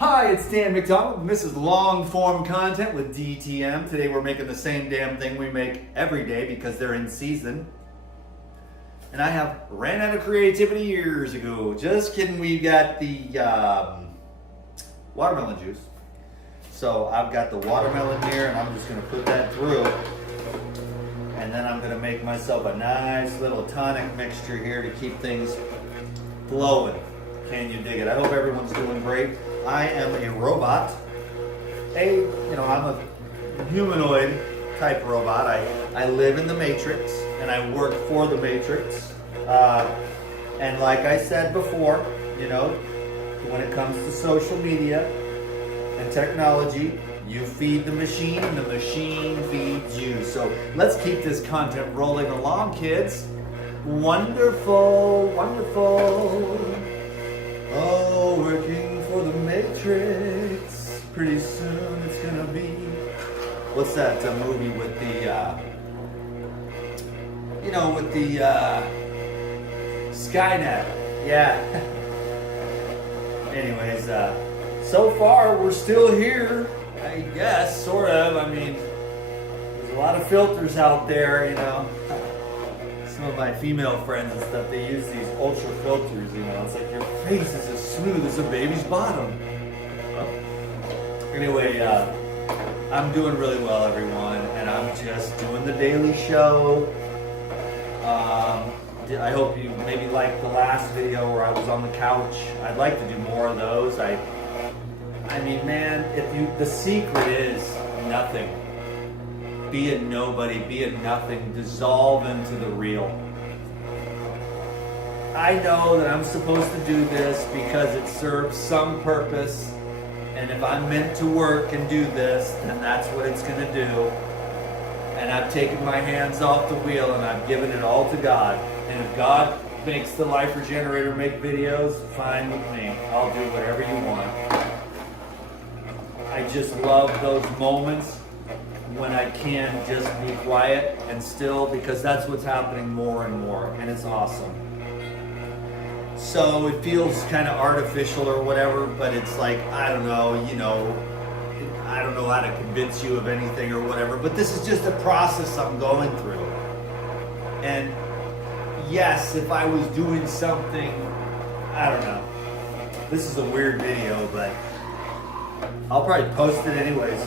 Hi, it's Dan McDonald. This is long form content with DTM. Today we're making the same damn thing we make every day because they're in season. And I have ran out of creativity years ago. Just kidding, we got the watermelon juice. So I've got the watermelon here and I'm just gonna put that through. And then I'm gonna make myself a nice little tonic mixture here to keep things flowing. Can you dig it? I hope everyone's doing great. I am a robot. I'm a humanoid type robot. I live in the Matrix and I work for the Matrix. And like I said before, when it comes to social media and technology, you feed the machine feeds you. So let's keep this content rolling along, kids. Wonderful, wonderful. Oh, working for the Matrix. Pretty soon it's gonna be. What's that movie with the, Skynet? Yeah. Anyways, so far we're still here, I guess, sort of. I mean, there's a lot of filters out there, Some of my female friends and stuff, they use these ultra filters, it's like your face is as smooth as a baby's bottom. Anyway, I'm doing really well, everyone, and I'm just doing the daily show. I hope you maybe liked the last video where I was on the couch. I'd like to do more of those. I mean, man, the secret is nothing. Be a nobody, be a nothing, dissolve into the real. I know that I'm supposed to do this because it serves some purpose, and if I'm meant to work and do this, then that's what it's going to do. And I've taken my hands off the wheel and I've given it all to God. And if God makes the Life Regenerator make videos, fine with me. I'll do whatever you want. I just love those moments when I can just be quiet and still, because that's what's happening more and more, and it's awesome. So it feels kind of artificial or whatever, but it's like, I don't know how to convince you of anything or whatever, but this is just a process I'm going through. And yes, if I was doing something, I don't know. This is a weird video, but I'll probably post it anyways.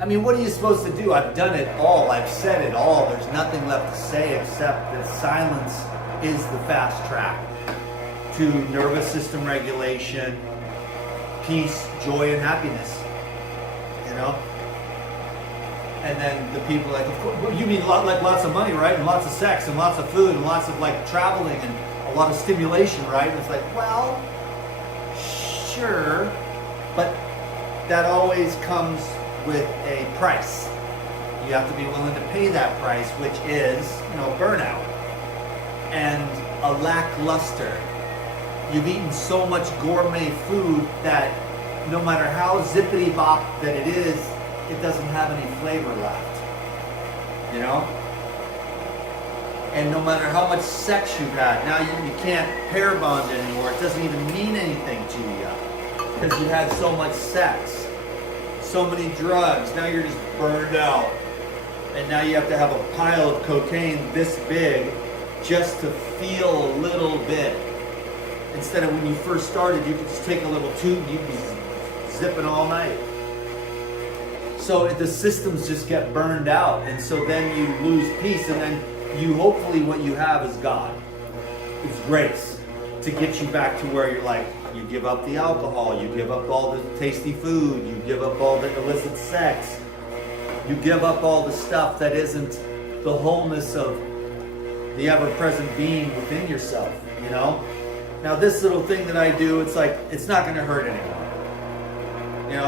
I mean, what are you supposed to do? I've done it all. I've said it all. There's nothing left to say except that silence is the fast track to nervous system regulation, peace, joy, and happiness. And then the people like, of course, you mean lots of money, right? And lots of sex and lots of food and lots of traveling and a lot of stimulation, right? And it's like, well, sure, but that always comes with a price. You have to be willing to pay that price, which is, burnout and a lackluster. You've eaten so much gourmet food that no matter how zippity bop that it is, it doesn't have any flavor left. And no matter how much sex you've had, now you can't pair bond anymore. It doesn't even mean anything to you because you had so much sex. So many drugs, now you're just burned out. And now you have to have a pile of cocaine this big just to feel a little bit. Instead of when you first started, you could just take a little tube and you'd be zipping all night. So the systems just get burned out, and so then you lose peace, and then hopefully what you have is God. It's grace to get you back to where you're like, you give up the alcohol, you give up all the tasty food, you give up all the illicit sex, you give up all the stuff that isn't the wholeness of the ever-present being within yourself, Now this little thing that I do, it's like, it's not going to hurt anyone.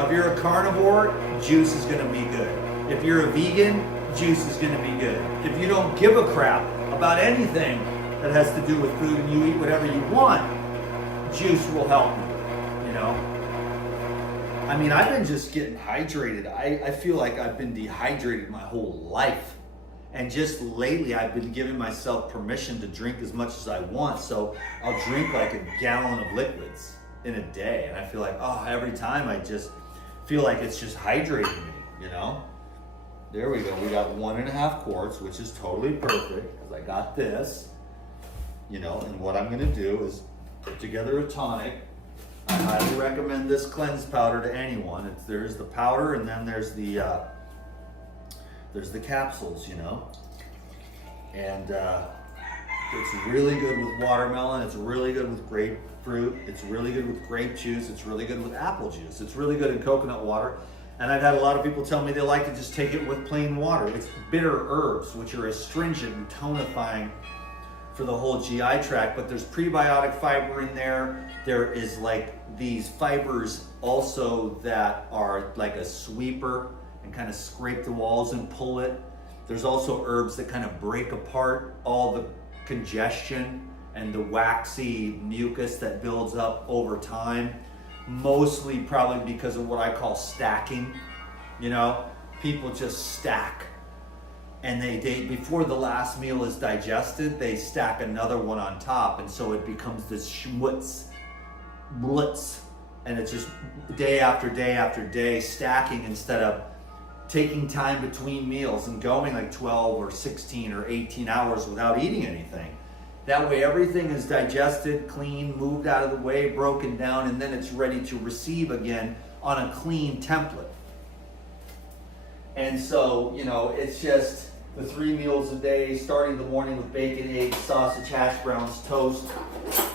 If you're a carnivore, juice is going to be good. If you're a vegan, juice is going to be good. If you don't give a crap about anything that has to do with food and you eat whatever you want, juice will help you, I mean, I've been just getting hydrated. I feel like I've been dehydrated my whole life. And just lately, I've been giving myself permission to drink as much as I want. So I'll drink like a gallon of liquids. in a day. And I feel like, oh, every time I just feel like it's just hydrating me, you know? There we go. We got 1.5 quarts, which is totally perfect because I got this, you know, and what I'm going to do is put together a tonic. I highly recommend this cleanse powder to anyone. There's the powder, and then there's the capsules, you know. And it's really good with watermelon. It's really good with grapefruit. It's really good with grape juice. It's really good with apple juice. It's really good in coconut water. And I've had a lot of people tell me they like to just take it with plain water. It's bitter herbs, which are astringent and tonifying for the whole GI tract, but there's prebiotic fiber in there. There is like these fibers also that are like a sweeper and kind of scrape the walls and pull it. There's also herbs that kind of break apart all the congestion and the waxy mucus that builds up over time, mostly probably because of what I call stacking. You know, people just stack. And they before the last meal is digested, they stack another one on top, and so it becomes this blitz, and it's just day after day after day stacking instead of taking time between meals and going like 12 or 16 or 18 hours without eating anything. That way everything is digested, clean, moved out of the way, broken down, and then it's ready to receive again on a clean template. And so, you know, it's just the 3 meals a day, starting the morning with bacon, eggs, sausage, hash browns, toast,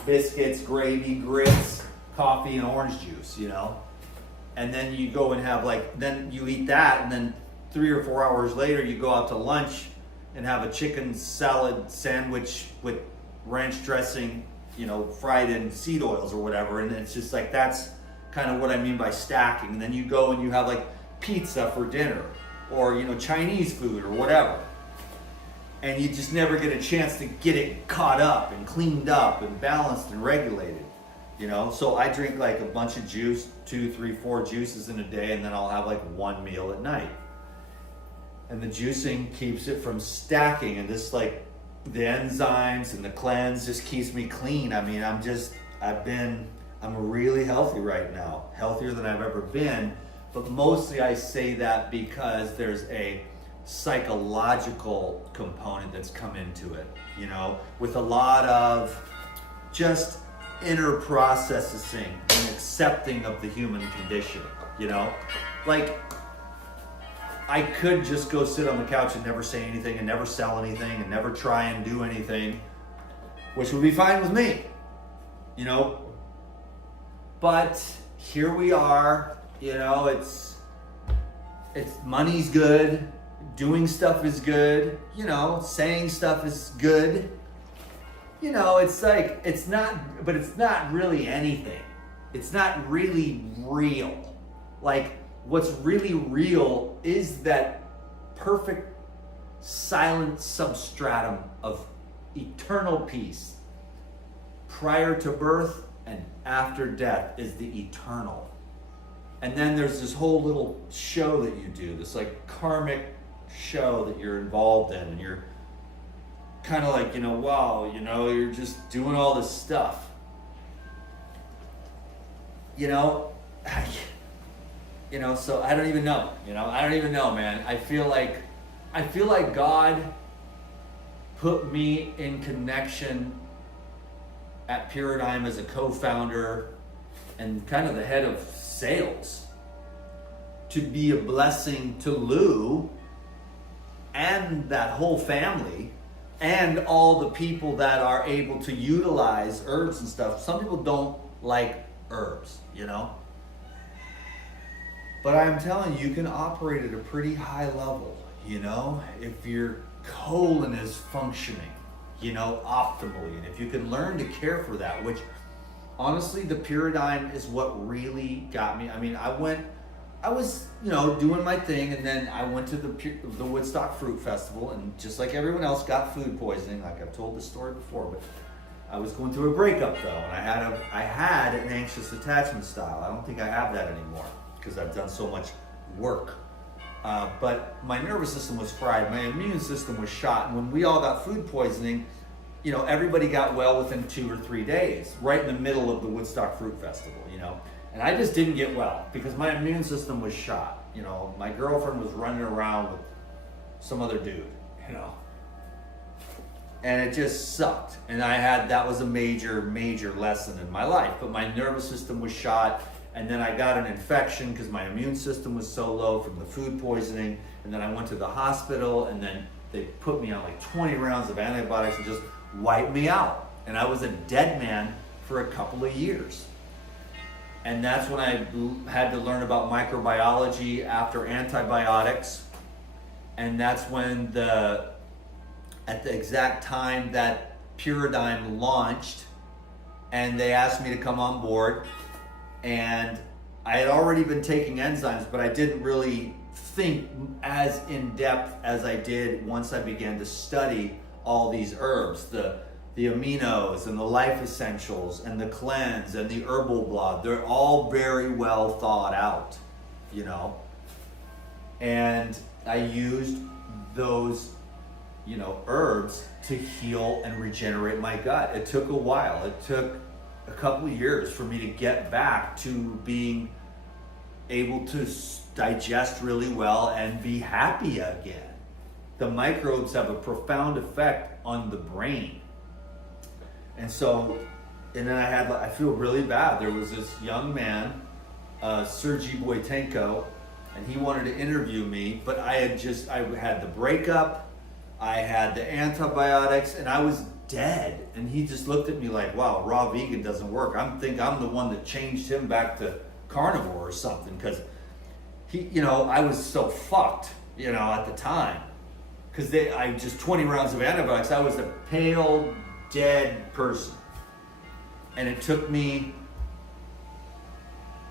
biscuits, gravy, grits, coffee, and orange juice, you know. And then you go and have then you eat that, and then 3 or 4 hours later you go out to lunch and have a chicken salad sandwich with ranch dressing, you know, fried in seed oils or whatever. And it's just like, that's kind of what I mean by stacking. And then you go and you have like pizza for dinner, or, you know, Chinese food or whatever. And you just never get a chance to get it caught up and cleaned up and balanced and regulated, you know? So I drink like a bunch of juice, 2, 3, 4 juices in a day, and then I'll have like 1 meal at night. And the juicing keeps it from stacking, and this like the enzymes and the cleanse just keeps me clean. I mean, I'm really healthy right now, healthier than I've ever been. But mostly I say that because there's a psychological component that's come into it, you know, with a lot of just inner processing and accepting of the human condition, you know. Like, I could just go sit on the couch and never say anything and never sell anything and never try and do anything, which would be fine with me, you know. But here we are. You know, it's money's good, doing stuff is good, you know, saying stuff is good. You know, it's like, it's not really anything. It's not really real. Like, what's really real is that perfect silent substratum of eternal peace. Prior to birth and after death is the eternal. And then there's this whole little show that you do, this like karmic show that you're involved in, and you're kind of like, you know, wow, you know, you're just doing all this stuff. You know, so I don't even know, man. I feel like God put me in connection at Paradigm as a co-founder and kind of the head of sales to be a blessing to Lou and that whole family and all the people that are able to utilize herbs and stuff. Some people don't like herbs, you know, but I'm telling you, you can operate at a pretty high level, you know, if your colon is functioning, you know, optimally, and if you can learn to care for that, which honestly, the Paradigm is what really got me. I mean, I was, you know, doing my thing, and then I went to the Woodstock Fruit Festival, and just like everyone else, got food poisoning. Like I've told this story before, but I was going through a breakup though, and I had an anxious attachment style. I don't think I have that anymore because I've done so much work. But my nervous system was fried. My immune system was shot, and when we all got food poisoning, you know, everybody got well within 2 or 3 days, right in the middle of the Woodstock Fruit Festival, you know. And I just didn't get well because my immune system was shot. You know, my girlfriend was running around with some other dude, you know. And it just sucked. And that was a major, major lesson in my life. But my nervous system was shot. And then I got an infection because my immune system was so low from the food poisoning. And then I went to the hospital, and then they put me on like 20 rounds of antibiotics and just wiped me out. And I was a dead man for a couple of years. And that's when I had to learn about microbiology after antibiotics. And that's when at the exact time that Pyridime launched, and they asked me to come on board. And I had already been taking enzymes, but I didn't really think as in depth as I did once I began to study all these herbs, the aminos and the life essentials and the cleanse and the herbal blood. They're all very well thought out, you know. And I used those, you know, herbs to heal and regenerate my gut. It took a while. It took a couple of years for me to get back to being able to digest really well and be happy again. The microbes have a profound effect on the brain. And so, and then I feel really bad. There was this young man, Sergei Boytenko, and he wanted to interview me, but I had the breakup, I had the antibiotics, and I was dead. And he just looked at me like, wow, raw vegan doesn't work. I'm the one that changed him back to carnivore or something, because he, you know, I was so fucked, you know, at the time. Because I just 20 rounds of antibiotics, I was a pale, dead person. And it took me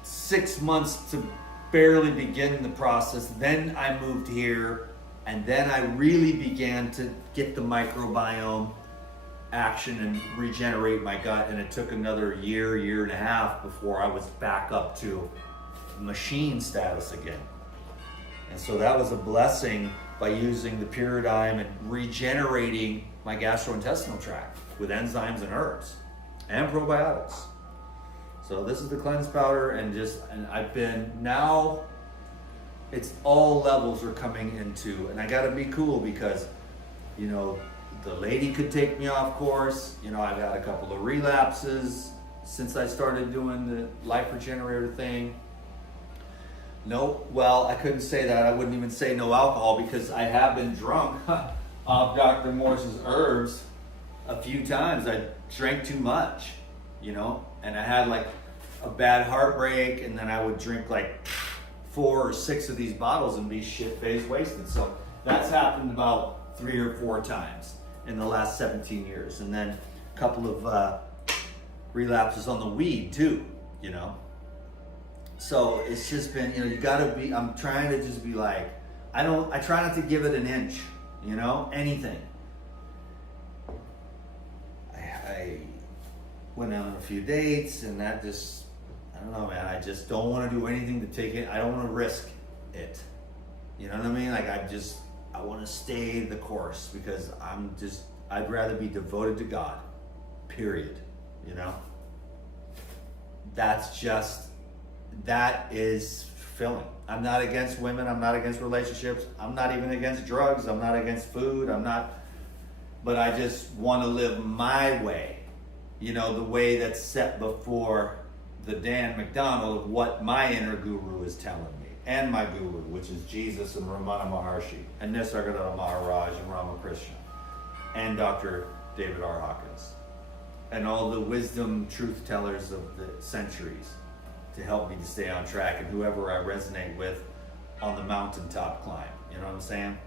6 months to barely begin the process. Then I moved here, and then I really began to get the microbiome action and regenerate my gut. And it took another year and a half before I was back up to machine status again. And so that was a blessing by using the Pyridime and regenerating my gastrointestinal tract with enzymes and herbs and probiotics. So this is the cleanse powder, and I've been, now it's all levels are coming into, and I gotta be cool because, you know, the lady could take me off course. You know, I've had a couple of relapses since I started doing the life regenerator thing. No, well, I couldn't say that. I wouldn't even say no alcohol because I have been drunk off Dr. Morse's herbs a few times. I drank too much, you know, and I had like a bad heartbreak, and then I would drink like 4 or 6 of these bottles and be shit-faced wasted. So that's happened about 3 or 4 times in the last 17 years. And then a couple of relapses on the weed too, you know. So it's just been, you know, you gotta be, I'm trying to just be like, I try not to give it an inch, you know, anything. I went on a few dates, and that just, I don't know, man, I just don't want to do anything to take it. I don't want to risk it. You know what I mean? Like I want to stay the course because I'd rather be devoted to God, period. You know? That is fulfilling. I'm not against women. I'm not against relationships. I'm not even against drugs. I'm not against food. But I just want to live my way. You know, the way that's set before the Dan McDonald of what my inner guru is telling me. And my guru, which is Jesus and Ramana Maharshi, and Nisargadatta Maharaj and Ramakrishna, and Dr. David R. Hawkins, and all the wisdom truth tellers of the centuries to help me to stay on track, and whoever I resonate with on the mountaintop climb. You know what I'm saying?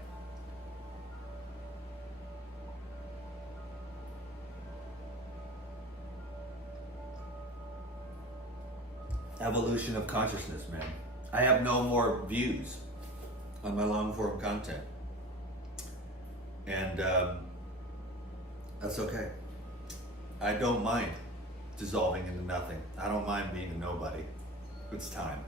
Evolution of consciousness, man. I have no more views on my long form content. And that's okay. I don't mind dissolving into nothing. I don't mind being a nobody. It's time.